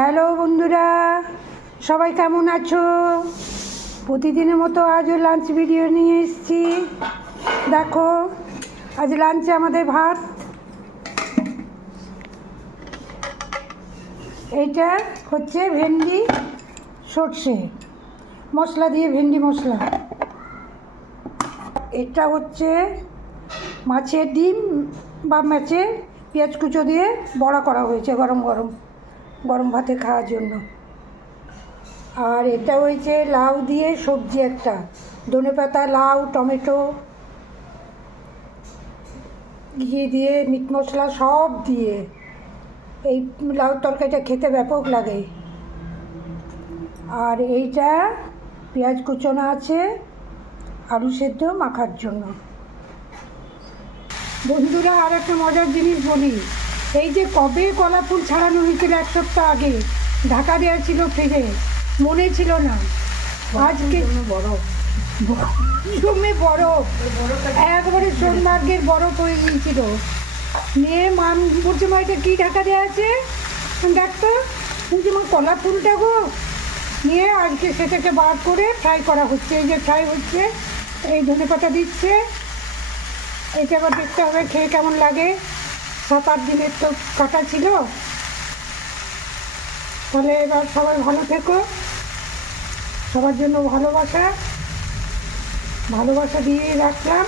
Hello বন্ধুরা, সবাই কেমন আছো? প্রতিদিনের মতো আজও লাঞ্চ ভিডিও নিয়ে এসেছি। দেখো, আজ লাঞ্চে আমাদের ভাত, এইটা হচ্ছে ভেন্ডি সর্ষে মশলা দিয়ে ভেন্ডি মশলা, এটা হচ্ছে মাছের ডিম বা মাছের পেঁয়াজ কুচো দিয়ে বড়া করা হয়েছে গরম গরম গরম ভাতে খাওয়ার জন্য। আর এটা হয়েছে লাউ দিয়ে সবজি, একটা ধনেপাতা, লাউ, টমেটো, ঘি দিয়ে মিট মশলা সব দিয়ে এই লাউ তরকারিটা খেতে ব্যাপক লাগে। আর এইটা পেঁয়াজ কুচোনো আছে আলু সেদ্ধ মাখার জন্য। বন্ধুরা, আর একটা মজার জিনিস বলি, এই যে কবে কলা ফুল ছাড়ানো হয়েছিল, এক সপ্তাহ আগে ঢাকা দেওয়া ছিল ফ্রিজে, মনে ছিল না। আজকে বরফ জমে বরফ, একবারে সোনমার্গের বরফ হয়ে গিয়েছিল। নিয়ে মান বলছে, মা এটা কী ঢাকা দেওয়া আছে, দেখতো। বলছি, মা কলা ফুলটা গো। নিয়ে আজকে সেটাকে বার করে ফ্রাই করা হচ্ছে। এই যে ফ্রাই হচ্ছে, এই ধনেপাতা দিচ্ছে। এটা আবার দেখতে হবে খেয়ে কেমন লাগে। 7-8 দিনের তো কাটা ছিল। তাহলে এবার সবাই ভালো থেকো, সবার জন্য ভালোবাসা দিয়ে রাখলাম।